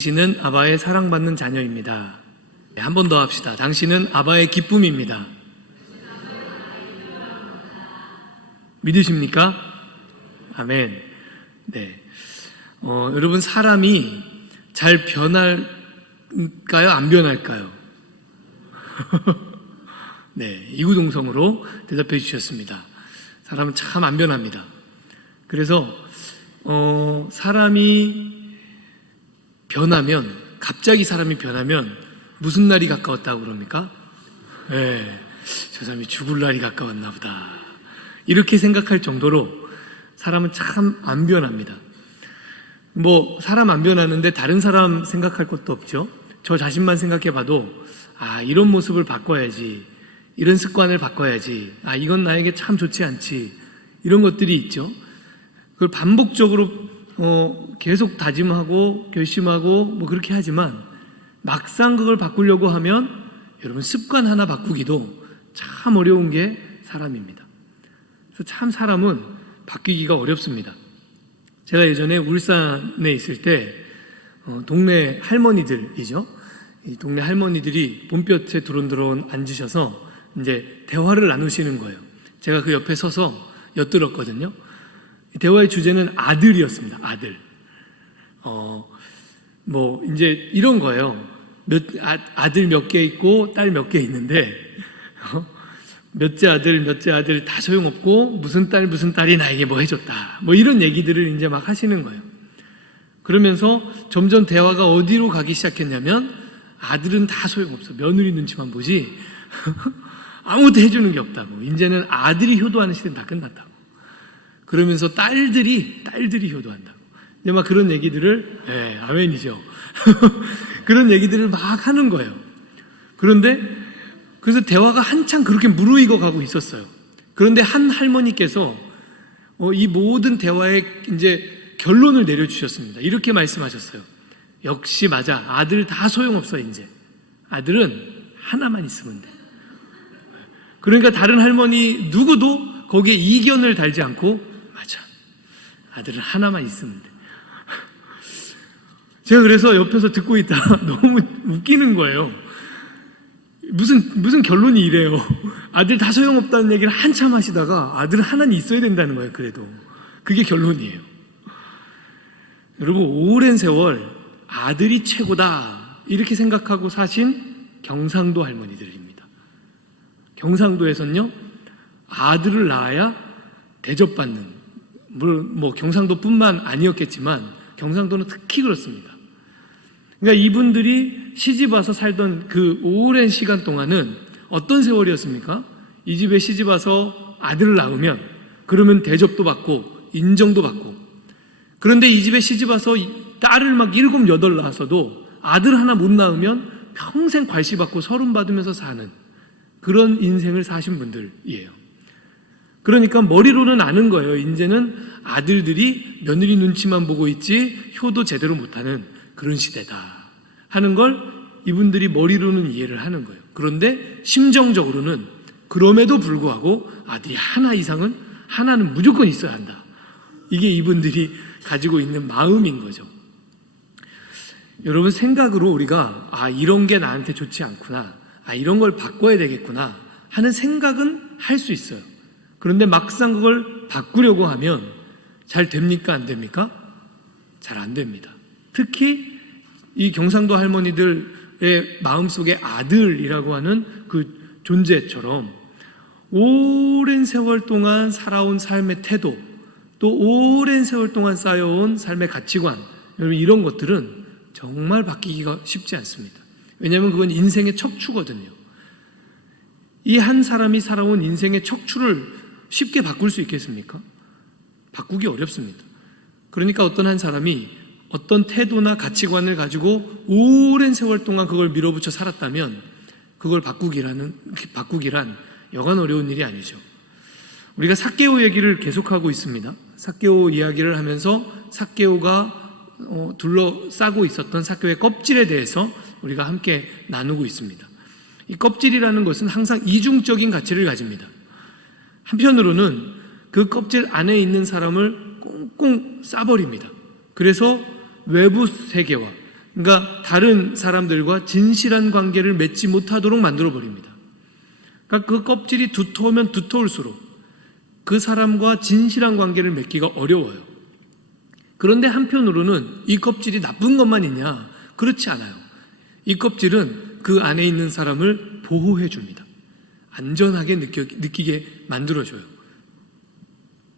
당신은 아바의 사랑받는 자녀입니다. 한 번 더 합시다. 당신은 아바의 기쁨입니다. 믿으십니까? 아멘. 네. 여러분, 사람이 잘 변할까요? 안 변할까요? 네. 이구동성으로 대답해 주셨습니다. 사람은 참 안 변합니다. 그래서 사람이 변하면, 갑자기 사람이 변하면 무슨 날이 가까웠다고 그럽니까? 네, 저 사람이 죽을 날이 가까웠나 보다, 이렇게 생각할 정도로 사람은 참 안 변합니다. 사람 안 변하는데 다른 사람 생각할 것도 없죠. 저 자신만 생각해 봐도 이런 모습을 바꿔야지, 이런 습관을 바꿔야지, 이건 나에게 참 좋지 않지, 이런 것들이 있죠. 그걸 반복적으로 계속 다짐하고 결심하고 그렇게 하지만 막상 그걸 바꾸려고 하면 여러분, 습관 하나 바꾸기도 참 어려운 게 사람입니다. 그래서 참 사람은 바뀌기가 어렵습니다. 제가 예전에 울산에 있을 때 동네 할머니들이죠. 이 동네 할머니들이 봄볕에 두런두런 앉으셔서 이제 대화를 나누시는 거예요. 제가 그 옆에 서서 엿들었거든요. 대화의 주제는 아들이었습니다. 아들. 이제 이런 거예요. 아들 몇 개 있고 딸 몇 개 있는데, 몇째 아들 다 소용없고, 무슨 딸이 나에게 뭐 해줬다, 이런 얘기들을 이제 막 하시는 거예요. 그러면서 점점 대화가 어디로 가기 시작했냐면, 아들은 다 소용없어, 며느리 눈치만 보지 아무것도 해주는 게 없다고, 이제는 아들이 효도하는 시대는 다 끝났다고, 그러면서 딸들이 효도한다고, 이제 막 그런 얘기들을, 아멘이죠. 그런 얘기들을 막 하는 거예요. 그래서 대화가 한참 그렇게 무르익어 가고 있었어요. 그런데 한 할머니께서 이 모든 대화의 이제 결론을 내려주셨습니다. 이렇게 말씀하셨어요. 역시 맞아, 아들 다 소용없어, 이제 아들은 하나만 있으면 돼. 그러니까 다른 할머니 누구도 거기에 이견을 달지 않고, 맞아, 아들은 하나만 있으면 돼. 제가 그래서 옆에서 듣고 있다가 너무 웃기는 거예요. 무슨 결론이 이래요. 아들 다 소용없다는 얘기를 한참 하시다가 아들 하나는 있어야 된다는 거예요. 그래도 그게 결론이에요. 여러분, 오랜 세월 아들이 최고다 이렇게 생각하고 사신 경상도 할머니들입니다. 경상도에서는요, 아들을 낳아야 대접받는, 물론 경상도뿐만 아니었겠지만 경상도는 특히 그렇습니다. 그러니까 이분들이 시집 와서 살던 그 오랜 시간 동안은 어떤 세월이었습니까? 이 집에 시집 와서 아들을 낳으면 그러면 대접도 받고 인정도 받고, 그런데 이 집에 시집 와서 딸을 막 7, 8 낳아서도 아들 하나 못 낳으면 평생 괄시받고 서름 받으면서 사는 그런 인생을 사신 분들이에요. 그러니까 머리로는 아는 거예요. 이제는 아들들이 며느리 눈치만 보고 있지 효도 제대로 못하는 그런 시대다 하는 걸 이분들이 머리로는 이해를 하는 거예요. 그런데 심정적으로는 그럼에도 불구하고 아들이 하나 이상은, 하나는 무조건 있어야 한다, 이게 이분들이 가지고 있는 마음인 거죠. 여러분, 생각으로 우리가 이런 게 나한테 좋지 않구나, 이런 걸 바꿔야 되겠구나 하는 생각은 할 수 있어요. 그런데 막상 그걸 바꾸려고 하면 잘 됩니까? 안 됩니까? 잘 안 됩니다. 특히 이 경상도 할머니들의 마음속에 아들이라고 하는 그 존재처럼 오랜 세월 동안 살아온 삶의 태도, 또 오랜 세월 동안 쌓여온 삶의 가치관, 여러분, 이런 것들은 정말 바뀌기가 쉽지 않습니다. 왜냐하면 그건 인생의 척추거든요. 이 한 사람이 살아온 인생의 척추를 쉽게 바꿀 수 있겠습니까? 바꾸기 어렵습니다. 그러니까 어떤 한 사람이 어떤 태도나 가치관을 가지고 오랜 세월 동안 그걸 밀어붙여 살았다면 그걸 바꾸기란 여간 어려운 일이 아니죠. 우리가 삭개오 얘기를 계속하고 있습니다. 삭개오 이야기를 하면서 삭개오가 둘러싸고 있었던 삭개오의 껍질에 대해서 우리가 함께 나누고 있습니다. 이 껍질이라는 것은 항상 이중적인 가치를 가집니다. 한편으로는 그 껍질 안에 있는 사람을 꽁꽁 싸버립니다. 그래서 외부 세계와 그러니까 다른 사람들과 진실한 관계를 맺지 못하도록 만들어 버립니다. 그러니까 그 껍질이 두터우면 두터울수록 그 사람과 진실한 관계를 맺기가 어려워요. 그런데 한편으로는 이 껍질이 나쁜 것만 있냐? 그렇지 않아요. 이 껍질은 그 안에 있는 사람을 보호해 줍니다. 안전하게 느끼게 만들어줘요.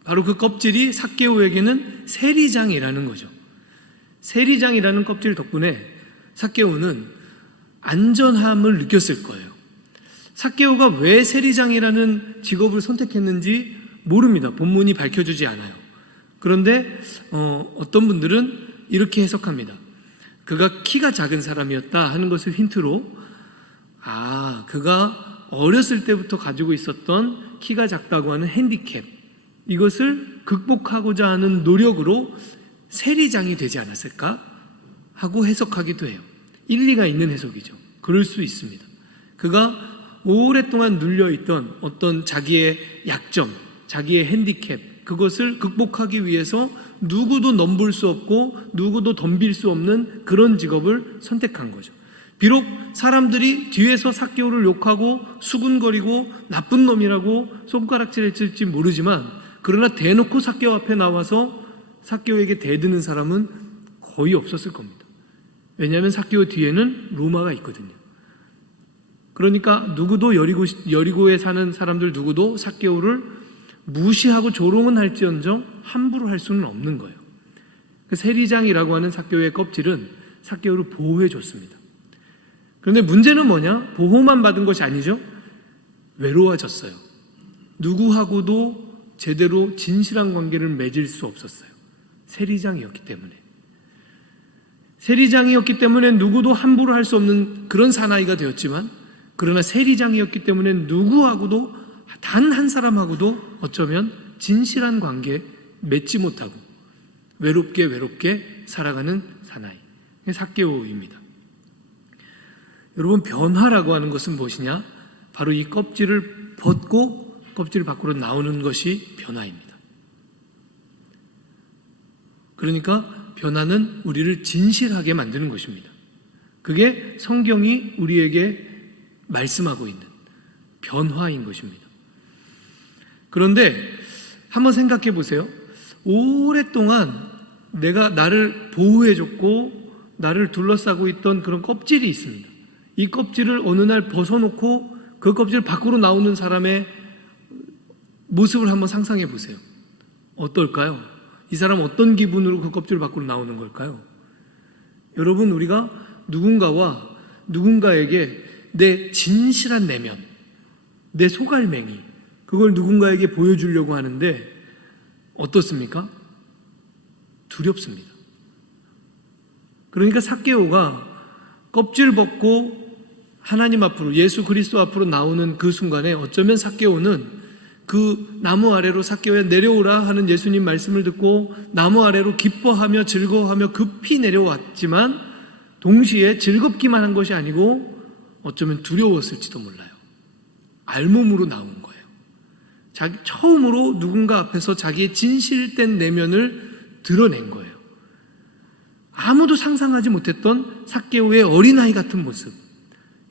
바로 그 껍질이 삭개오에게는 세리장이라는 거죠. 세리장이라는 껍질 덕분에 삭개오는 안전함을 느꼈을 거예요. 삭개오가 왜 세리장이라는 직업을 선택했는지 모릅니다. 본문이 밝혀주지 않아요. 그런데 어떤 분들은 이렇게 해석합니다. 그가 키가 작은 사람이었다 하는 것을 힌트로 그가 어렸을 때부터 가지고 있었던 키가 작다고 하는 핸디캡, 이것을 극복하고자 하는 노력으로 세리장이 되지 않았을까 하고 해석하기도 해요. 일리가 있는 해석이죠. 그럴 수 있습니다. 그가 오랫동안 눌려있던 어떤 자기의 약점, 자기의 핸디캡, 그것을 극복하기 위해서 누구도 넘볼 수 없고 누구도 덤빌 수 없는 그런 직업을 선택한 거죠. 비록 사람들이 뒤에서 삭개오를 욕하고 수군거리고 나쁜 놈이라고 손가락질했을지 모르지만, 그러나 대놓고 삭개오 앞에 나와서 삭개오에게 대드는 사람은 거의 없었을 겁니다. 왜냐하면 삭개오 뒤에는 로마가 있거든요. 그러니까 누구도 여리고에 사는 사람들 누구도 삭개오를 무시하고 조롱은 할지언정 함부로 할 수는 없는 거예요. 그 세리장이라고 하는 삭개오의 껍질은 삭개오를 보호해 줬습니다. 그런데 문제는 뭐냐? 보호만 받은 것이 아니죠. 외로워졌어요. 누구하고도 제대로 진실한 관계를 맺을 수 없었어요. 세리장이었기 때문에. 세리장이었기 때문에 누구도 함부로 할 수 없는 그런 사나이가 되었지만, 그러나 세리장이었기 때문에 누구하고도, 단 한 사람하고도 어쩌면 진실한 관계 맺지 못하고 외롭게 살아가는 사나이, 삭개오입니다. 여러분, 변화라고 하는 것은 무엇이냐? 바로 이 껍질을 벗고 껍질 밖으로 나오는 것이 변화입니다. 그러니까 변화는 우리를 진실하게 만드는 것입니다. 그게 성경이 우리에게 말씀하고 있는 변화인 것입니다. 그런데 한번 생각해 보세요. 오랫동안 내가 나를 보호해줬고 나를 둘러싸고 있던 그런 껍질이 있습니다. 이 껍질을 어느 날 벗어놓고 그 껍질 밖으로 나오는 사람의 모습을 한번 상상해 보세요. 어떨까요? 이 사람 어떤 기분으로 그 껍질 밖으로 나오는 걸까요? 여러분, 우리가 누군가에게 내 진실한 내면, 내 속알맹이, 그걸 누군가에게 보여주려고 하는데 어떻습니까? 두렵습니다. 그러니까 삭개오가 껍질 벗고 하나님 앞으로, 예수 그리스도 앞으로 나오는 그 순간에 어쩌면 삭개오는 그 나무 아래로 삭개오야 내려오라 하는 예수님 말씀을 듣고 나무 아래로 기뻐하며 즐거워하며 급히 내려왔지만, 동시에 즐겁기만 한 것이 아니고 어쩌면 두려웠을지도 몰라요. 알몸으로 나온 거예요. 처음으로 누군가 앞에서 자기의 진실된 내면을 드러낸 거예요. 아무도 상상하지 못했던 삭개오의 어린아이 같은 모습.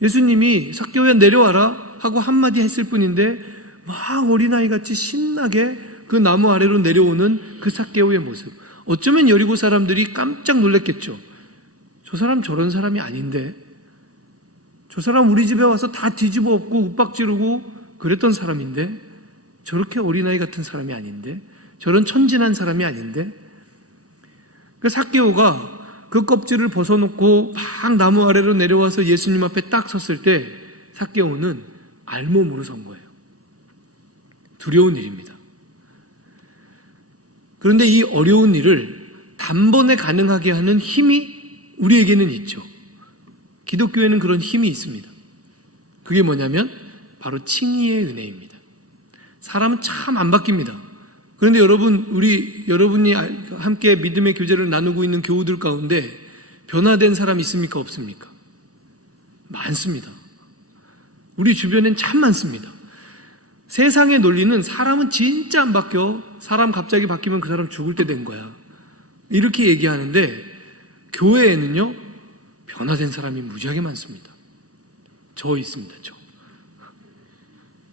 예수님이 삭개오야 내려와라 하고 한마디 했을 뿐인데 막 어린아이같이 신나게 그 나무 아래로 내려오는 그 삭개오의 모습. 어쩌면 여리고 사람들이 깜짝 놀랐겠죠. 저 사람 저런 사람이 아닌데, 저 사람 우리 집에 와서 다 뒤집어 엎고 윽박 지르고 그랬던 사람인데, 저렇게 어린아이 같은 사람이 아닌데, 저런 천진한 사람이 아닌데. 그 삭개오가 그 껍질을 벗어놓고 막 나무 아래로 내려와서 예수님 앞에 딱 섰을 때 삭개오는 알몸으로 선 거예요. 두려운 일입니다. 그런데 이 어려운 일을 단번에 가능하게 하는 힘이 우리에게는 있죠. 기독교에는 그런 힘이 있습니다. 그게 뭐냐면 바로 칭의의 은혜입니다. 사람은 참 안 바뀝니다. 그런데 여러분이 함께 믿음의 교제를 나누고 있는 교우들 가운데 변화된 사람 있습니까? 없습니까? 많습니다. 우리 주변엔 참 많습니다. 세상의 논리는 사람은 진짜 안 바뀌어. 사람 갑자기 바뀌면 그 사람 죽을 때 된 거야. 이렇게 얘기하는데, 교회에는요, 변화된 사람이 무지하게 많습니다. 저 있습니다. 저.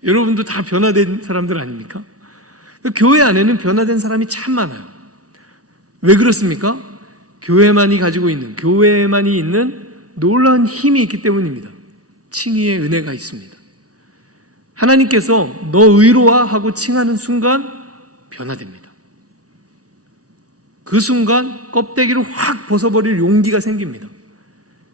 여러분도 다 변화된 사람들 아닙니까? 교회 안에는 변화된 사람이 참 많아요. 왜 그렇습니까? 교회만이 있는 놀라운 힘이 있기 때문입니다. 칭의의 은혜가 있습니다. 하나님께서 너 의로와 하고 칭하는 순간 변화됩니다. 그 순간 껍데기를 확 벗어버릴 용기가 생깁니다.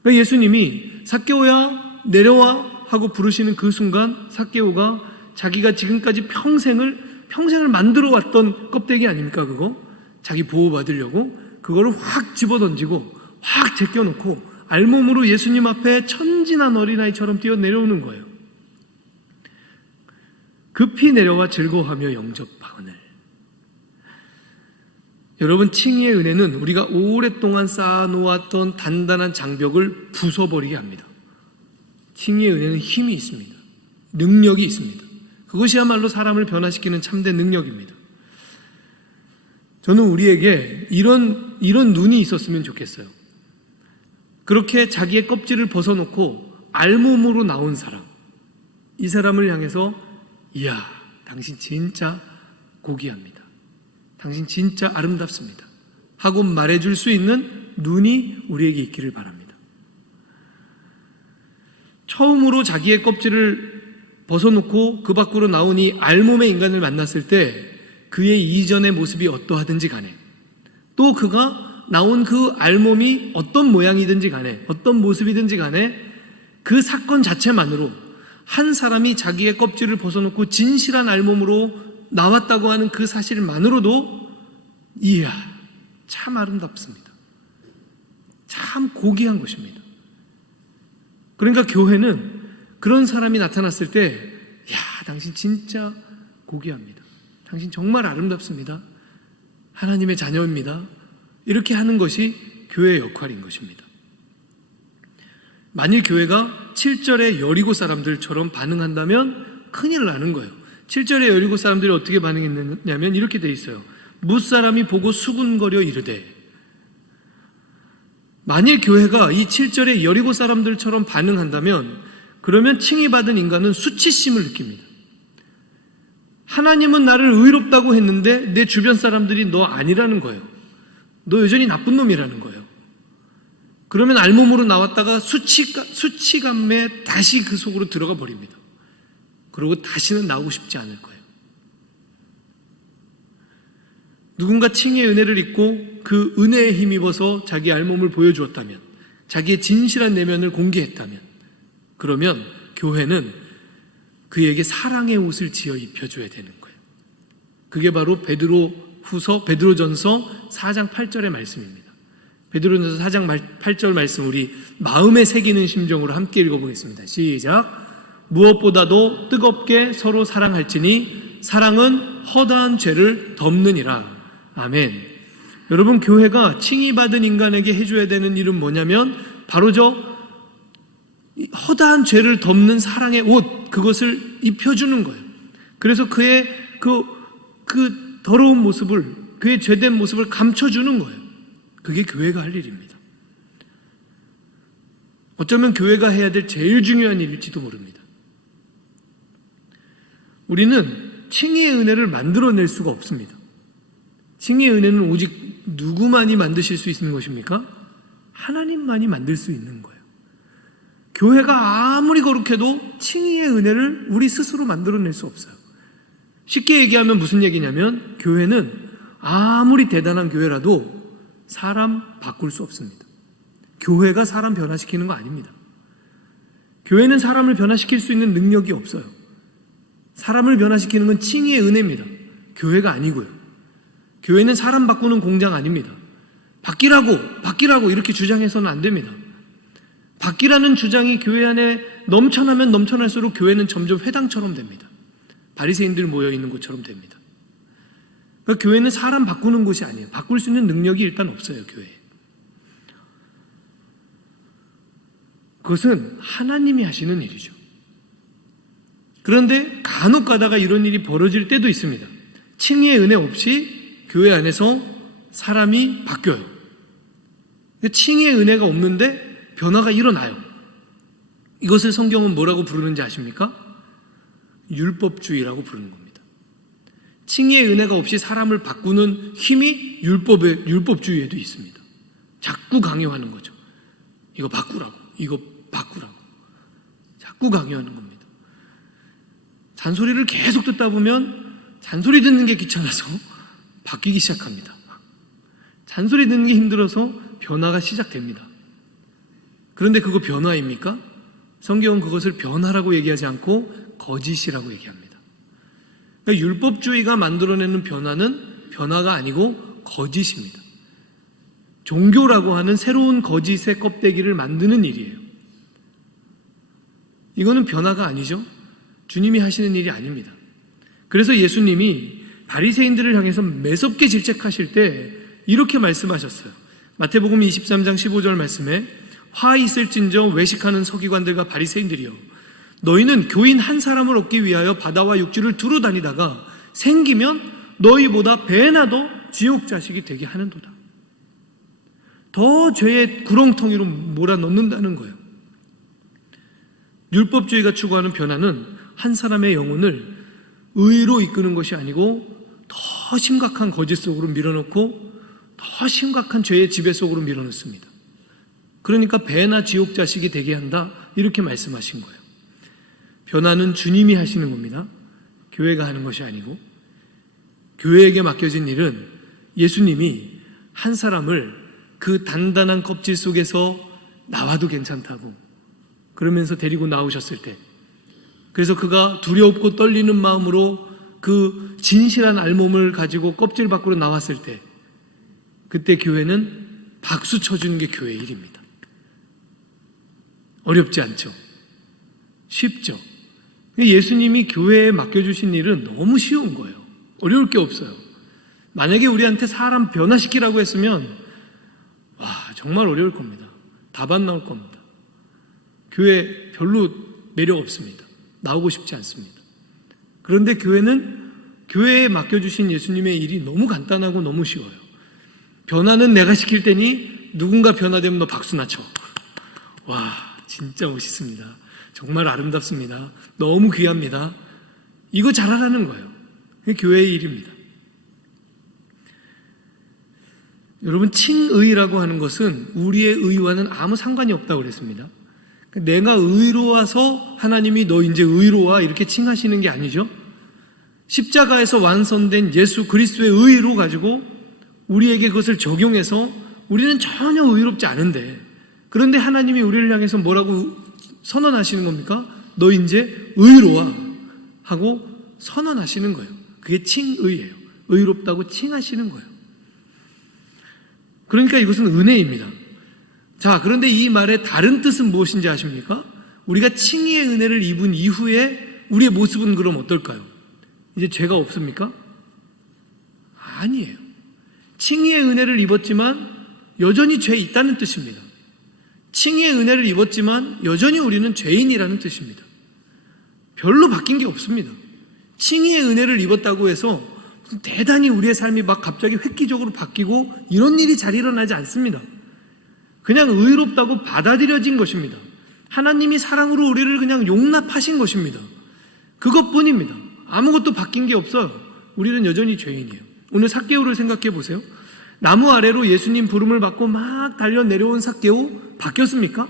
그러니까 예수님이 삭개오야 내려와 하고 부르시는 그 순간 삭개오가 자기가 지금까지 평생을 만들어 왔던 껍데기 아닙니까? 그거 자기 보호받으려고 그거를 확 집어던지고 확 제껴놓고 알몸으로 예수님 앞에 천진한 어린아이처럼 뛰어내려오는 거예요. 급히 내려와 즐거워하며 영접하거늘. 여러분, 칭의의 은혜는 우리가 오랫동안 쌓아놓았던 단단한 장벽을 부숴버리게 합니다. 칭의의 은혜는 힘이 있습니다. 능력이 있습니다. 그것이야말로 사람을 변화시키는 참된 능력입니다. 저는 우리에게 이런 눈이 있었으면 좋겠어요. 그렇게 자기의 껍질을 벗어놓고 알몸으로 나온 사람, 이 사람을 향해서 이야, 당신 진짜 고귀합니다. 당신 진짜 아름답습니다. 하고 말해줄 수 있는 눈이 우리에게 있기를 바랍니다. 처음으로 자기의 껍질을 벗어놓고 그 밖으로 나오니 알몸의 인간을 만났을 때 그의 이전의 모습이 어떠하든지 간에 또 그가 나온 그 알몸이 어떤 모양이든지 간에 어떤 모습이든지 간에 그 사건 자체만으로 한 사람이 자기의 껍질을 벗어놓고 진실한 알몸으로 나왔다고 하는 그 사실만으로도 이야, 참 아름답습니다. 참 고귀한 것입니다. 그러니까 교회는 그런 사람이 나타났을 때 야, 당신 진짜 고귀합니다. 당신 정말 아름답습니다. 하나님의 자녀입니다. 이렇게 하는 것이 교회의 역할인 것입니다. 만일 교회가 7절의 여리고 사람들처럼 반응한다면 큰일 나는 거예요. 7절의 여리고 사람들이 어떻게 반응했냐면 이렇게 돼 있어요. 뭇사람이 보고 수군거려 이르되. 만일 교회가 이 7절의 여리고 사람들처럼 반응한다면 그러면 칭의받은 인간은 수치심을 느낍니다. 하나님은 나를 의롭다고 했는데 내 주변 사람들이 너 아니라는 거예요. 너 여전히 나쁜 놈이라는 거예요. 그러면 알몸으로 나왔다가 수치감에 다시 그 속으로 들어가 버립니다. 그리고 다시는 나오고 싶지 않을 거예요. 누군가 칭의의 은혜를 입고 그 은혜에 힘입어서 자기 알몸을 보여주었다면, 자기의 진실한 내면을 공개했다면, 그러면 교회는 그에게 사랑의 옷을 지어 입혀줘야 되는 거예요. 그게 바로 베드로전서 4장 8절의 말씀입니다. 베드로전서 4장 8절 말씀 우리 마음에 새기는 심정으로 함께 읽어보겠습니다. 시작. 무엇보다도 뜨겁게 서로 사랑할지니 사랑은 허다한 죄를 덮느니라. 아멘. 여러분, 교회가 칭의받은 인간에게 해줘야 되는 일은 뭐냐면 바로 저 허다한 죄를 덮는 사랑의 옷, 그것을 입혀주는 거예요. 그래서 그의 그 더러운 모습을, 그의 죄된 모습을 감춰주는 거예요. 그게 교회가 할 일입니다. 어쩌면 교회가 해야 될 제일 중요한 일일지도 모릅니다. 우리는 칭의의 은혜를 만들어낼 수가 없습니다. 칭의의 은혜는 오직 누구만이 만드실 수 있는 것입니까? 하나님만이 만들 수 있는 거예요. 교회가 아무리 거룩해도 칭의의 은혜를 우리 스스로 만들어낼 수 없어요. 쉽게 얘기하면 무슨 얘기냐면 교회는 아무리 대단한 교회라도 사람 바꿀 수 없습니다. 교회가 사람 변화시키는 거 아닙니다. 교회는 사람을 변화시킬 수 있는 능력이 없어요. 사람을 변화시키는 건 칭의의 은혜입니다. 교회가 아니고요. 교회는 사람 바꾸는 공장 아닙니다. 바뀌라고 이렇게 주장해서는 안 됩니다. 바뀌라는 주장이 교회 안에 넘쳐나면 넘쳐날수록 교회는 점점 회당처럼 됩니다. 바리새인들 모여있는 곳처럼 됩니다. 그러니까 교회는 사람 바꾸는 곳이 아니에요. 바꿀 수 있는 능력이 일단 없어요, 교회에. 그것은 하나님이 하시는 일이죠. 그런데 간혹 가다가 이런 일이 벌어질 때도 있습니다. 칭의의 은혜 없이 교회 안에서 사람이 바뀌어요. 칭의의 은혜가 없는데 변화가 일어나요. 이것을 성경은 뭐라고 부르는지 아십니까? 율법주의라고 부르는 겁니다. 칭의의 은혜가 없이 사람을 바꾸는 힘이 율법주의에도 있습니다. 자꾸 강요하는 거죠. 이거 바꾸라고, 이거 바꾸라고. 자꾸 강요하는 겁니다. 잔소리를 계속 듣다 보면 잔소리 듣는 게 귀찮아서 바뀌기 시작합니다. 잔소리 듣는 게 힘들어서 변화가 시작됩니다. 그런데 그거 변화입니까? 성경은 그것을 변화라고 얘기하지 않고 거짓이라고 얘기합니다. 그러니까 율법주의가 만들어내는 변화는 변화가 아니고 거짓입니다. 종교라고 하는 새로운 거짓의 껍데기를 만드는 일이에요. 이거는 변화가 아니죠. 주님이 하시는 일이 아닙니다. 그래서 예수님이 바리새인들을 향해서 매섭게 질책하실 때 이렇게 말씀하셨어요. 마태복음 23장 15절 말씀에 화 있을진저 외식하는 서기관들과 바리새인들이여 너희는 교인 한 사람을 얻기 위하여 바다와 육지를 두루 다니다가 생기면 너희보다 배나 더 지옥 자식이 되게 하는도다. 더 죄의 구렁텅이로 몰아넣는다는 거예요. 율법주의가 추구하는 변화는 한 사람의 영혼을 의로 이끄는 것이 아니고 더 심각한 거짓 속으로 밀어넣고 더 심각한 죄의 지배 속으로 밀어넣습니다. 그러니까 배나 지옥 자식이 되게 한다 이렇게 말씀하신 거예요. 변화는 주님이 하시는 겁니다. 교회가 하는 것이 아니고 교회에게 맡겨진 일은 예수님이 한 사람을 그 단단한 껍질 속에서 나와도 괜찮다고 그러면서 데리고 나오셨을 때 그래서 그가 두렵고 떨리는 마음으로 그 진실한 알몸을 가지고 껍질 밖으로 나왔을 때 그때 교회는 박수 쳐주는 게 교회의 일입니다. 어렵지 않죠? 쉽죠? 예수님이 교회에 맡겨주신 일은 너무 쉬운 거예요. 어려울 게 없어요. 만약에 우리한테 사람 변화시키라고 했으면 와 정말 어려울 겁니다. 답 안 나올 겁니다. 교회 별로 매력 없습니다. 나오고 싶지 않습니다. 그런데 교회는 교회에 맡겨주신 예수님의 일이 너무 간단하고 너무 쉬워요. 변화는 내가 시킬 테니 누군가 변화되면 너 박수나 쳐. 와 진짜 멋있습니다. 정말 아름답습니다. 너무 귀합니다. 이거 잘하라는 거예요. 그게 교회의 일입니다. 여러분 칭의라고 하는 것은 우리의 의와는 아무 상관이 없다고 그랬습니다. 내가 의로워서 하나님이 너 이제 의로워 이렇게 칭하시는 게 아니죠. 십자가에서 완성된 예수 그리스도의 의로 가지고 우리에게 그것을 적용해서 우리는 전혀 의롭지 않은데 그런데 하나님이 우리를 향해서 뭐라고 선언하시는 겁니까? 너 이제 의로워 하고 선언하시는 거예요. 그게 칭의예요. 의롭다고 칭하시는 거예요. 그러니까 이것은 은혜입니다. 자, 그런데 이 말의 다른 뜻은 무엇인지 아십니까? 우리가 칭의의 은혜를 입은 이후에 우리의 모습은 그럼 어떨까요? 이제 죄가 없습니까? 아니에요. 칭의의 은혜를 입었지만 여전히 죄 있다는 뜻입니다. 칭의의 은혜를 입었지만 여전히 우리는 죄인이라는 뜻입니다. 별로 바뀐 게 없습니다. 칭의의 은혜를 입었다고 해서 대단히 우리의 삶이 막 갑자기 획기적으로 바뀌고 이런 일이 잘 일어나지 않습니다. 그냥 의롭다고 받아들여진 것입니다. 하나님이 사랑으로 우리를 그냥 용납하신 것입니다. 그것뿐입니다. 아무것도 바뀐 게 없어요. 우리는 여전히 죄인이에요. 오늘 삭개오를 생각해 보세요. 나무 아래로 예수님 부름을 받고 막 달려 내려온 삭개오 바뀌었습니까?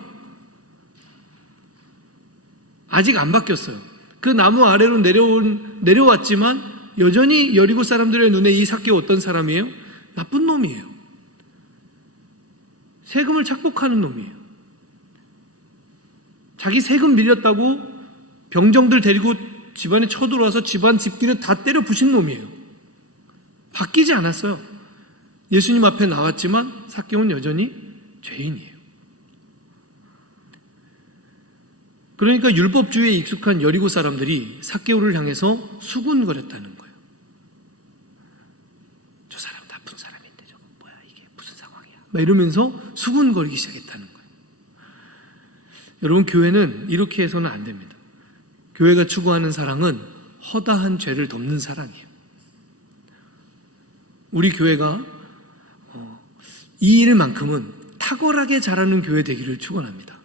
아직 안 바뀌었어요. 그 나무 아래로 내려왔지만 여전히 여리고 사람들의 눈에 이 삭개오 어떤 사람이에요? 나쁜 놈이에요. 세금을 착복하는 놈이에요. 자기 세금 밀렸다고 병정들 데리고 집안에 쳐들어와서 집안 집기를 다 때려 부신 놈이에요. 바뀌지 않았어요. 예수님 앞에 나왔지만 삭개오는 여전히 죄인이에요. 그러니까 율법주의에 익숙한 여리고 사람들이 삭개오를 향해서 수군거렸다는 거예요. 저 사람 나쁜 사람인데 저거 뭐야 이게 무슨 상황이야 막 이러면서 수군거리기 시작했다는 거예요. 여러분 교회는 이렇게 해서는 안 됩니다. 교회가 추구하는 사랑은 허다한 죄를 덮는 사랑이에요. 우리 교회가 이 일만큼은 탁월하게 자라는 교회 되기를 축원합니다.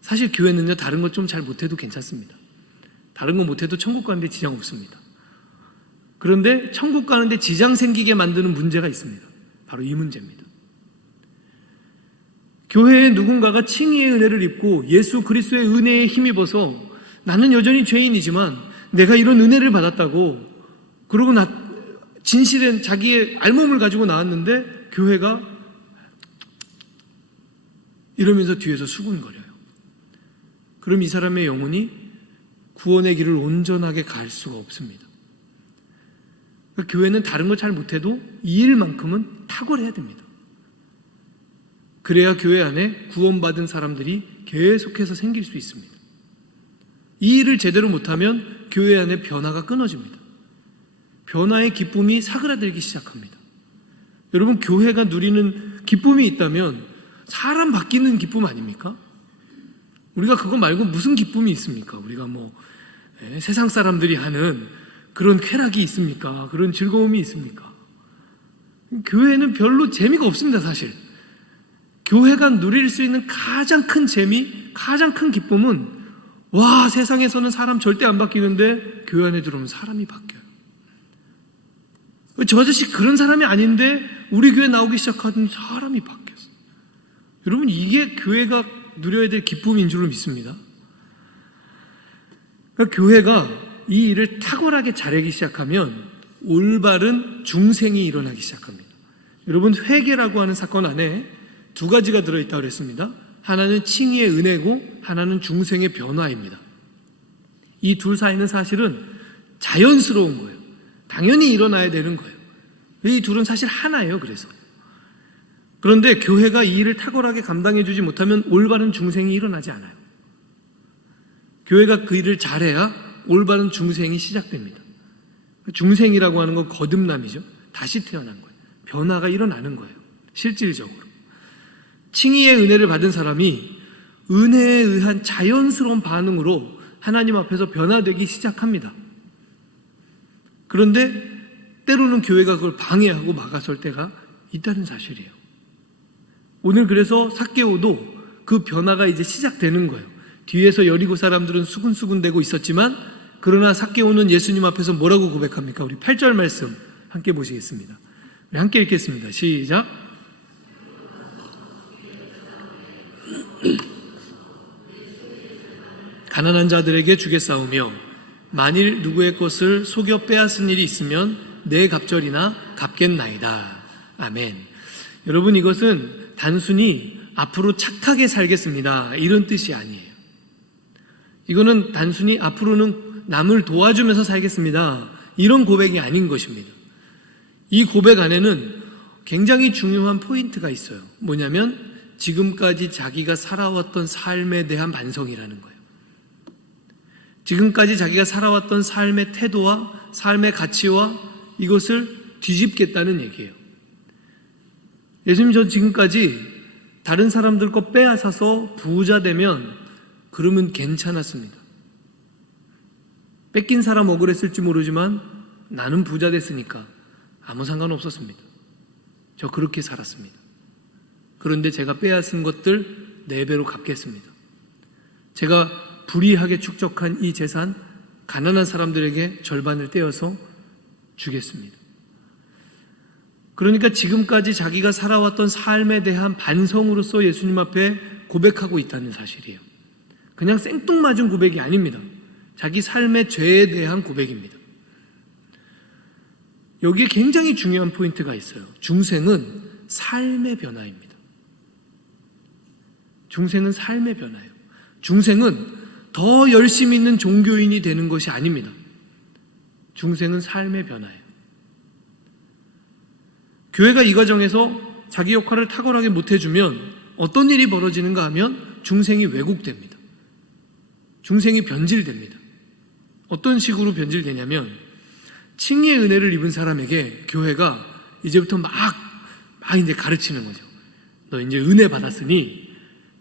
사실 교회는요, 다른 것 좀 잘 못해도 괜찮습니다. 다른 거 못해도 천국 가는데 지장 없습니다. 그런데 천국 가는데 지장 생기게 만드는 문제가 있습니다. 바로 이 문제입니다. 교회에 누군가가 칭의의 은혜를 입고 예수 그리스도의 은혜에 힘입어서 나는 여전히 죄인이지만 내가 이런 은혜를 받았다고, 그러고 진실은 자기의 알몸을 가지고 나왔는데 교회가 이러면서 뒤에서 수군거려요. 그럼 이 사람의 영혼이 구원의 길을 온전하게 갈 수가 없습니다. 그러니까 교회는 다른 거 잘 못해도 이 일만큼은 탁월해야 됩니다. 그래야 교회 안에 구원받은 사람들이 계속해서 생길 수 있습니다. 이 일을 제대로 못하면 교회 안에 변화가 끊어집니다. 변화의 기쁨이 사그라들기 시작합니다. 여러분, 교회가 누리는 기쁨이 있다면 사람 바뀌는 기쁨 아닙니까? 우리가 그거 말고 무슨 기쁨이 있습니까? 우리가 세상 사람들이 하는 그런 쾌락이 있습니까? 그런 즐거움이 있습니까? 교회는 별로 재미가 없습니다, 사실. 교회가 누릴 수 있는 가장 큰 재미, 가장 큰 기쁨은, 와, 세상에서는 사람 절대 안 바뀌는데 교회 안에 들어오면 사람이 바뀌어요. 저 아저씨 그런 사람이 아닌데 우리 교회 나오기 시작하더니 사람이 바뀌었어요. 여러분, 이게 교회가 누려야 될 기쁨인 줄로 믿습니다. 그러니까 교회가 이 일을 탁월하게 잘하기 시작하면 올바른 중생이 일어나기 시작합니다. 여러분, 회개라고 하는 사건 안에 두 가지가 들어있다고 그랬습니다. 하나는 칭의의 은혜고 하나는 중생의 변화입니다. 이 둘 사이는 사실은 자연스러운 거예요. 당연히 일어나야 되는 거예요. 이 둘은 사실 하나예요. 그런데 교회가 이 일을 탁월하게 감당해 주지 못하면 올바른 중생이 일어나지 않아요. 교회가 그 일을 잘해야 올바른 중생이 시작됩니다. 중생이라고 하는 건 거듭남이죠. 다시 태어난 거예요. 변화가 일어나는 거예요. 실질적으로. 칭의의 은혜를 받은 사람이 은혜에 의한 자연스러운 반응으로 하나님 앞에서 변화되기 시작합니다. 그런데 때로는 교회가 그걸 방해하고 막아설 때가 있다는 사실이에요. 오늘 그래서 삭개오도 그 변화가 이제 시작되는 거예요. 뒤에서 여리고 사람들은 수군수군대고 있었지만, 그러나 삭개오는 예수님 앞에서 뭐라고 고백합니까? 우리 8절 말씀 함께 보시겠습니다. 우리 함께 읽겠습니다. 시작. 가난한 자들에게 주겠사오며 만일 누구의 것을 속여 빼앗은 일이 있으면 내 갑절이나 갚겠나이다. 아멘. 여러분, 이것은 단순히 앞으로 착하게 살겠습니다, 이런 뜻이 아니에요. 이거는 단순히 앞으로는 남을 도와주면서 살겠습니다, 이런 고백이 아닌 것입니다. 이 고백 안에는 굉장히 중요한 포인트가 있어요. 뭐냐면 지금까지 자기가 살아왔던 삶에 대한 반성이라는 거예요. 지금까지 자기가 살아왔던 삶의 태도와 삶의 가치와 이것을 뒤집겠다는 얘기예요. 예수님, 저 지금까지 다른 사람들 거 빼앗아서 부자 되면 그러면 괜찮았습니다. 뺏긴 사람 억울했을지 모르지만 나는 부자 됐으니까 아무 상관없었습니다. 저 그렇게 살았습니다. 그런데 제가 빼앗은 것들 4배로 갚겠습니다. 제가 불의하게 축적한 이 재산 가난한 사람들에게 절반을 떼어서 주겠습니다. 그러니까 지금까지 자기가 살아왔던 삶에 대한 반성으로서 예수님 앞에 고백하고 있다는 사실이에요. 그냥 생뚱맞은 고백이 아닙니다. 자기 삶의 죄에 대한 고백입니다. 여기에 굉장히 중요한 포인트가 있어요. 중생은 삶의 변화입니다. 중생은 삶의 변화예요. 중생은 더 열심히 있는 종교인이 되는 것이 아닙니다. 중생은 삶의 변화예요. 교회가 이 과정에서 자기 역할을 탁월하게 못해주면 어떤 일이 벌어지는가 하면 중생이 왜곡됩니다. 중생이 변질됩니다. 어떤 식으로 변질되냐면 칭의의 은혜를 입은 사람에게 교회가 이제부터 막 이제 가르치는 거죠. 너 이제 은혜 받았으니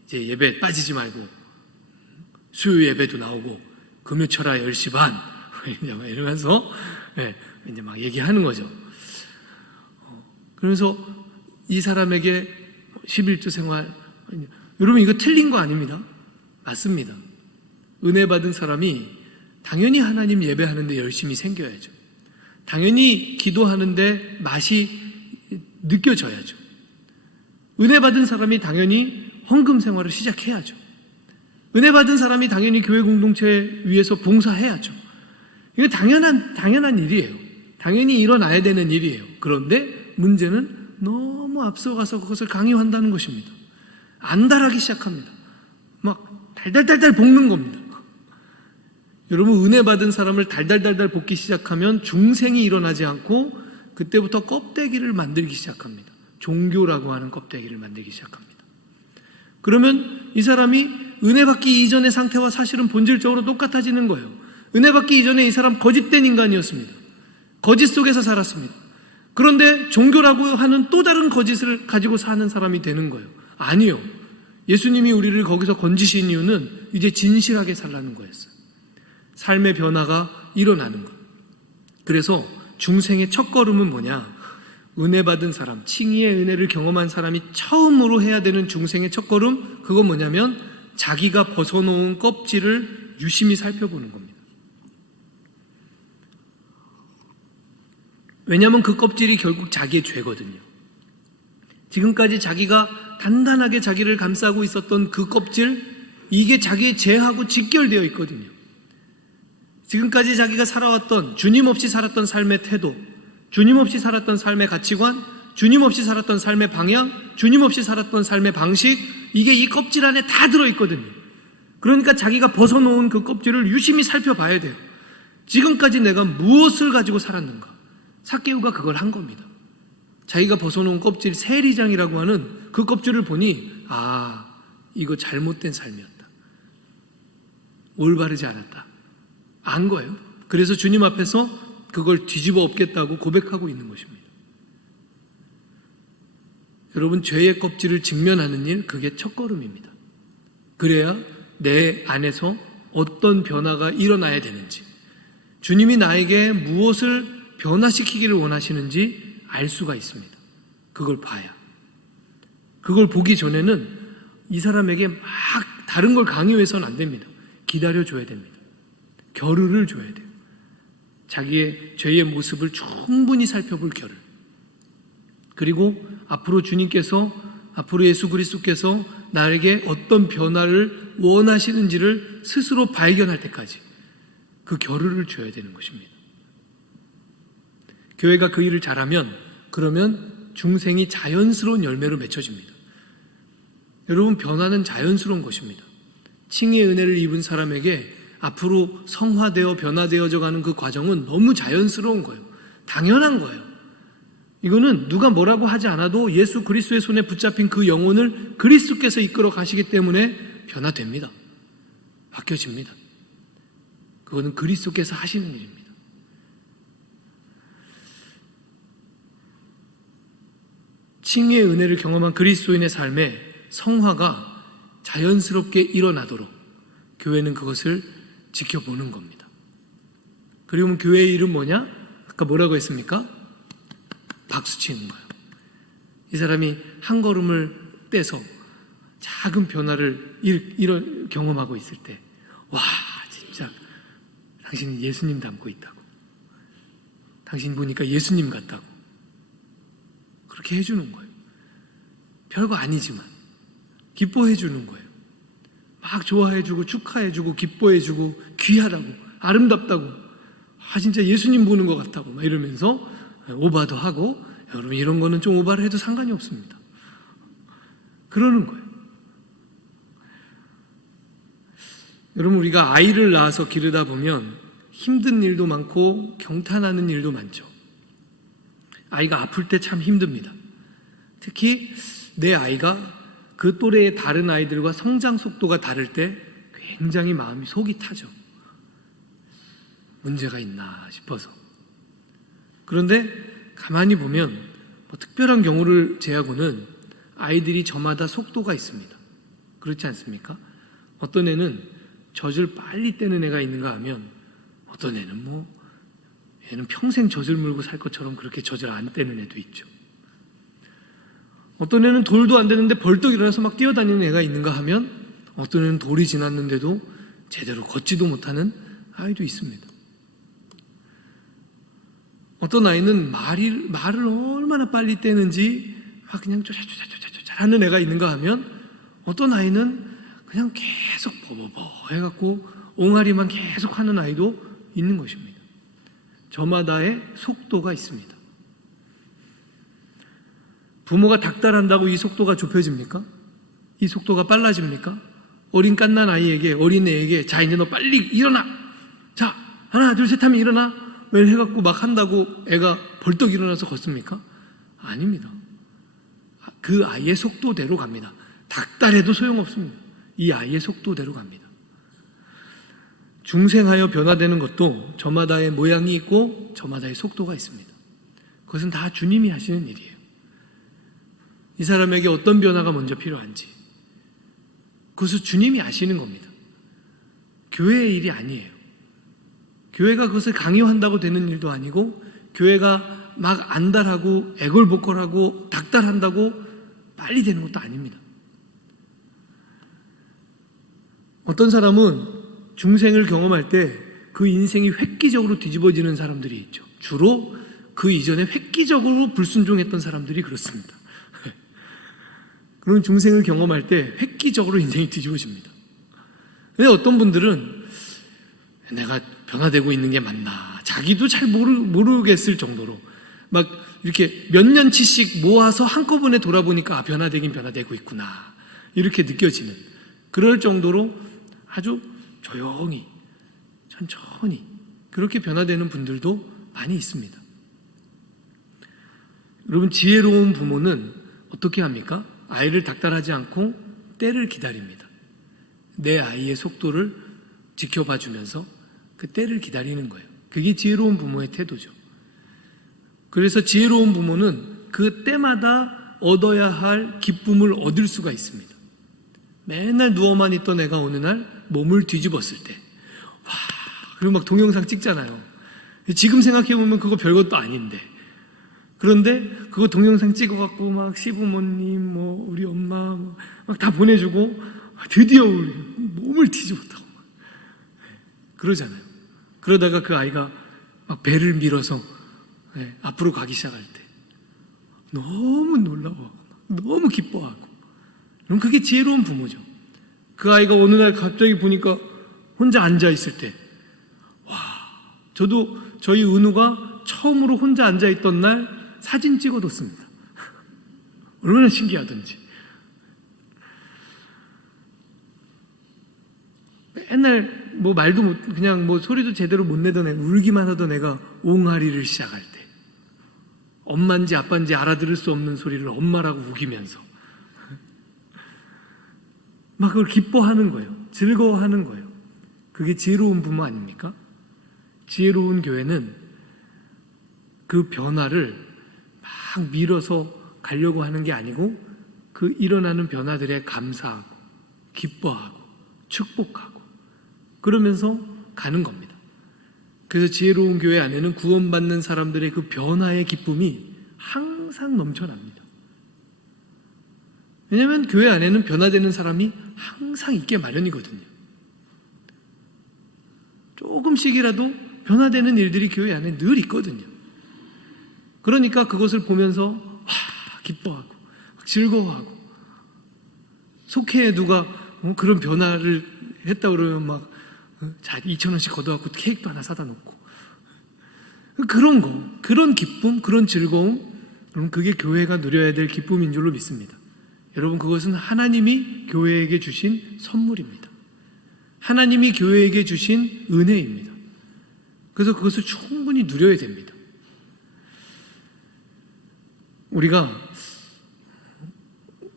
이제 예배 빠지지 말고 수요 예배도 나오고 금요 철야 10시 반 이러면서 이제 막 얘기하는 거죠. 그래서 이 사람에게 11조 생활. 여러분 이거 틀린 거 아닙니다. 맞습니다. 은혜 받은 사람이 당연히 하나님 예배하는데 열심히 생겨야죠. 당연히 기도하는데 맛이 느껴져야죠. 은혜 받은 사람이 당연히 헌금 생활을 시작해야죠. 은혜 받은 사람이 당연히 교회 공동체 위에서 봉사해야죠. 이거 당연한 일이에요. 당연히 일어나야 되는 일이에요. 그런데 문제는 너무 앞서가서 그것을 강요한다는 것입니다. 안달하기 시작합니다. 막 달달달달 볶는 겁니다. 여러분 은혜 받은 사람을 달달달달 볶기 시작하면 중생이 일어나지 않고 그때부터 껍데기를 만들기 시작합니다. 종교라고 하는 껍데기를 만들기 시작합니다. 그러면 이 사람이 은혜 받기 이전의 상태와 사실은 본질적으로 똑같아지는 거예요. 은혜 받기 이전에 이 사람 거짓된 인간이었습니다. 거짓 속에서 살았습니다. 그런데 종교라고 하는 또 다른 거짓을 가지고 사는 사람이 되는 거예요. 아니요. 예수님이 우리를 거기서 건지신 이유는 이제 진실하게 살라는 거였어요. 삶의 변화가 일어나는 것. 그래서 중생의 첫걸음은 뭐냐? 은혜 받은 사람, 칭의의 은혜를 경험한 사람이 처음으로 해야 되는 중생의 첫걸음, 그건 뭐냐면 자기가 벗어놓은 껍질을 유심히 살펴보는 겁니다. 왜냐하면 그 껍질이 결국 자기의 죄거든요. 지금까지 자기가 단단하게 자기를 감싸고 있었던 그 껍질, 이게 자기의 죄하고 직결되어 있거든요. 지금까지 자기가 살아왔던, 주님 없이 살았던 삶의 태도, 주님 없이 살았던 삶의 가치관, 주님 없이 살았던 삶의 방향, 주님 없이 살았던 삶의 방식, 이게 이 껍질 안에 다 들어있거든요. 그러니까 자기가 벗어놓은 그 껍질을 유심히 살펴봐야 돼요. 지금까지 내가 무엇을 가지고 살았는가? 삭개오가 그걸 한 겁니다. 자기가 벗어놓은 껍질, 세리장이라고 하는 그 껍질을 보니 이거 잘못된 삶이었다. 올바르지 않았다. 안 거예요. 그래서 주님 앞에서 그걸 뒤집어 엎겠다고 고백하고 있는 것입니다. 여러분, 죄의 껍질을 직면하는 일, 그게 첫걸음입니다. 그래야 내 안에서 어떤 변화가 일어나야 되는지, 주님이 나에게 무엇을 변화시키기를 원하시는지 알 수가 있습니다. 그걸 봐야. 그걸 보기 전에는 이 사람에게 막 다른 걸 강요해서는 안 됩니다. 기다려줘야 됩니다. 겨를을 줘야 돼요. 자기의 죄의 모습을 충분히 살펴볼 겨를. 그리고 앞으로 주님께서, 앞으로 예수 그리스도께서 나에게 어떤 변화를 원하시는지를 스스로 발견할 때까지 그 겨를을 줘야 되는 것입니다. 교회가 그 일을 잘하면, 그러면 중생이 자연스러운 열매로 맺혀집니다. 여러분, 변화는 자연스러운 것입니다. 칭의의 은혜를 입은 사람에게 앞으로 성화되어 변화되어져 가는 그 과정은 너무 자연스러운 거예요. 당연한 거예요. 이거는 누가 뭐라고 하지 않아도 예수 그리스도의 손에 붙잡힌 그 영혼을 그리스도께서 이끌어 가시기 때문에 변화됩니다. 바뀌어집니다. 그거는 그리스도께서 하시는 일입니다. 칭의의 은혜를 경험한 그리스도인의 삶에 성화가 자연스럽게 일어나도록 교회는 그것을 지켜보는 겁니다. 그리고 교회의 이름 뭐냐? 아까 뭐라고 했습니까? 박수 치는 거예요. 이 사람이 한 걸음을 떼서 작은 변화를 경험하고 있을 때, 와, 진짜 당신은 예수님 닮고 있다고. 당신 보니까 예수님 같다고. 그렇게 해주는 거예요. 별거 아니지만 기뻐해주는 거예요. 막 좋아해주고 축하해주고 기뻐해주고 귀하다고 아름답다고 진짜 예수님 보는 것 같다고 막 이러면서 오바도 하고, 여러분 이런 거는 좀 오바를 해도 상관이 없습니다. 그러는 거예요. 여러분, 우리가 아이를 낳아서 기르다 보면 힘든 일도 많고 경탄하는 일도 많죠. 아이가 아플 때 참 힘듭니다. 특히 내 아이가 그 또래의 다른 아이들과 성장 속도가 다를 때 굉장히 마음이 속이 타죠. 문제가 있나 싶어서. 그런데 가만히 보면 특별한 경우를 제하고는 아이들이 저마다 속도가 있습니다. 그렇지 않습니까? 어떤 애는 젖을 빨리 떼는 애가 있는가 하면 어떤 애는 얘는 평생 젖을 물고 살 것처럼 그렇게 젖을 안 떼는 애도 있죠. 어떤 애는 돌도 안 되는데 벌떡 일어나서 막 뛰어다니는 애가 있는가 하면 어떤 애는 돌이 지났는데도 제대로 걷지도 못하는 아이도 있습니다. 어떤 아이는 말을 얼마나 빨리 떼는지 막 그냥 쪼잘쪼잘쪼잘 하는 애가 있는가 하면 어떤 아이는 그냥 계속 버버버 해갖고 옹알이만 계속 하는 아이도 있는 것입니다. 저마다의 속도가 있습니다. 부모가 닥달한다고 이 속도가 좁혀집니까? 이 속도가 빨라집니까? 어린 갓난 아이에게, 어린애에게 자 이제 너 빨리 일어나! 자 하나 둘 셋 하면 일어나! 왜 해갖고 막 한다고 애가 벌떡 일어나서 걷습니까? 아닙니다. 그 아이의 속도대로 갑니다. 닥달해도 소용없습니다. 이 아이의 속도대로 갑니다. 중생하여 변화되는 것도 저마다의 모양이 있고 저마다의 속도가 있습니다. 그것은 다 주님이 하시는 일이에요. 이 사람에게 어떤 변화가 먼저 필요한지 그것을 주님이 아시는 겁니다. 교회의 일이 아니에요. 교회가 그것을 강요한다고 되는 일도 아니고 교회가 막 안달하고 애걸복걸하고 닥달한다고 빨리 되는 것도 아닙니다. 어떤 사람은 중생을 경험할 때 그 인생이 획기적으로 뒤집어지는 사람들이 있죠. 주로 그 이전에 획기적으로 불순종했던 사람들이 그렇습니다. 그런 중생을 경험할 때 획기적으로 인생이 뒤집어집니다. 근데 어떤 분들은 내가 변화되고 있는 게 맞나 자기도 잘 모르겠을 정도로 막 이렇게 몇 년치씩 모아서 한꺼번에 돌아보니까 변화되긴 변화되고 있구나 이렇게 느껴지는 그럴 정도로 아주 조용히 천천히 그렇게 변화되는 분들도 많이 있습니다. 여러분 지혜로운 부모는 어떻게 합니까? 아이를 닥달하지 않고 때를 기다립니다. 내 아이의 속도를 지켜봐 주면서 그 때를 기다리는 거예요. 그게 지혜로운 부모의 태도죠. 그래서 지혜로운 부모는 그 때마다 얻어야 할 기쁨을 얻을 수가 있습니다. 맨날 누워만 있던 애가 어느 날 몸을 뒤집었을 때 와, 그리고 막 동영상 찍잖아요. 지금 생각해보면 그거 별것도 아닌데 그런데 그거 동영상 찍어갖고 막 시부모님 뭐 우리 엄마 막 다 보내주고 드디어 우리 몸을 뒤집었다고 그러잖아요. 그러다가 그 아이가 막 배를 밀어서 앞으로 가기 시작할 때 너무 놀라워하고 너무 기뻐하고 그럼 그게 지혜로운 부모죠. 그 아이가 어느 날 갑자기 보니까 혼자 앉아있을 때 와, 저도 저희 은우가 처음으로 혼자 앉아있던 날 사진 찍어뒀습니다. 얼마나 신기하던지. 맨날 뭐 말도 못, 그냥 뭐 소리도 제대로 못 내던 애, 울기만 하던 애가 옹알이를 시작할 때 엄마인지 아빠인지 알아들을 수 없는 소리를 엄마라고 우기면서 막 그걸 기뻐하는 거예요. 즐거워하는 거예요. 그게 지혜로운 부모 아닙니까? 지혜로운 교회는 그 변화를 막 밀어서 가려고 하는 게 아니고 그 일어나는 변화들에 감사하고 기뻐하고 축복하고 그러면서 가는 겁니다. 그래서 지혜로운 교회 안에는 구원받는 사람들의 그 변화의 기쁨이 항상 넘쳐납니다. 왜냐하면 교회 안에는 변화되는 사람이 항상 있게 마련이거든요. 조금씩이라도 변화되는 일들이 교회 안에 늘 있거든요. 그러니까 그것을 보면서 기뻐하고 즐거워하고 속해에 누가 그런 변화를 했다 그러면 막 2,000원씩 걷어갖고 케이크도 하나 사다 놓고 그런 거, 그런 기쁨, 그런 즐거움 그게 교회가 누려야 될 기쁨인 줄로 믿습니다. 여러분 그것은 하나님이 교회에게 주신 선물입니다. 하나님이 교회에게 주신 은혜입니다. 그래서 그것을 충분히 누려야 됩니다. 우리가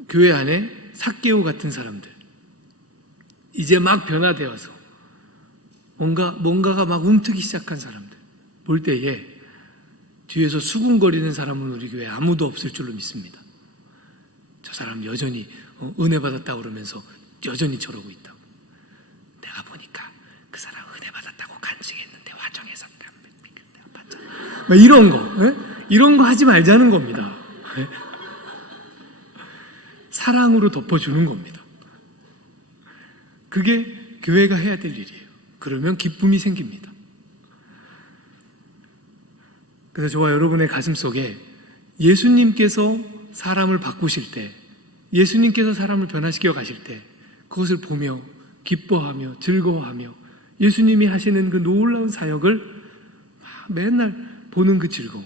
교회 안에 삭개오 같은 사람들 이제 막 변화되어서 뭔가가 막 움트기 시작한 사람들 볼 때에 뒤에서 수군거리는 사람은 우리 교회에 아무도 없을 줄로 믿습니다. 저 사람 여전히 은혜 받았다고 그러면서 여전히 저러고 있다고. 내가 보니까 그 사람 은혜 받았다고 간증했는데 화정에서 이런 거 이런 거 하지 말자는 겁니다. 사랑으로 덮어주는 겁니다. 그게 교회가 해야 될 일이에요. 그러면 기쁨이 생깁니다. 그래서 저와 여러분의 가슴 속에 예수님께서 사람을 바꾸실 때, 예수님께서 사람을 변화시켜 가실 때 그것을 보며 기뻐하며 즐거워하며 예수님이 하시는 그 놀라운 사역을 맨날 보는 그 즐거움,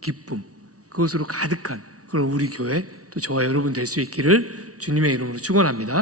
기쁨, 그것으로 가득한 그런 우리 교회, 또 저와 여러분 될 수 있기를 주님의 이름으로 축원합니다.